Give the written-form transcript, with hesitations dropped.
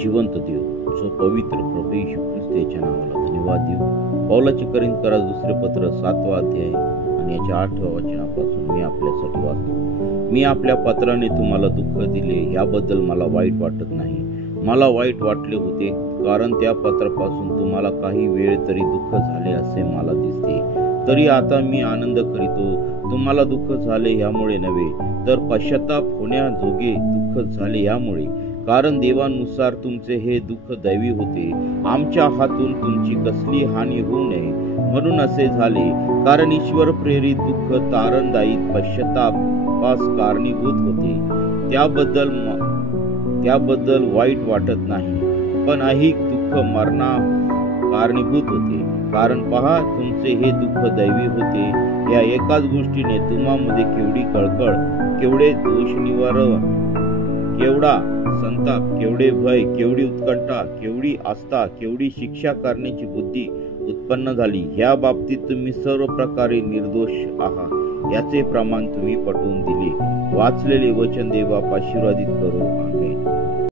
जिवंत देव, जो पवित्र प्रभू येशू ख्रिस्त याच्या नावाला धन्यवाद देऊ। पौलाचे करिंथकरास दुसरे पत्र 7वा अध्याय आणि याच्या 8व्या वचनापासून मी आपल्यासाठी वाचतो। मी आपल्या पत्राने तुम्हाला दुःख दिले याबद्दल मला वाईट वाटत नाही। मला वाईट वाटले होते, कारण त्या पत्रापासून तुम्हाला काही वेळ तरी दुःख झाले असे मला दिसते। तरी आता मी आनंद करीतो, तुम्हाला दुःख झाले यामुळे नव्हे, तर पश्चाताप होण्याजोगे दुःख झाले यामुळे, कारण देवानुसार तुमचे हे दुःख दैवी होते। आमच्या हातून तुमची कसली हानी होऊ नये म्हणून असे झाले, कारण ईश्वर प्रेरित दुःख तारणदायी पश्चातापास कारणीभूत होते। त्याबद्दल वाईट वाटत नाही, पण अधिक दुःख मरणा कारणीभूत होते। कारण पहा, तुमचे हे दुःख दैवी होते। या एकाच गोष्टीने तुम्हामध्ये केवढी कळकळ, केवढे दोष निवारण, केवढा संताप, केवढे भय, केवढी उत्कंठा, केवढी आस्था, केवढी शिक्षा करण्याची बुद्धी उत्पन्न झाली। ह्या बाबतीत तुम्ही सर्व प्रकारे निर्दोष आहात, याचे प्रमाण तुम्ही पटवून दिले। वाचलेले वचन देव आशीर्वादित करो।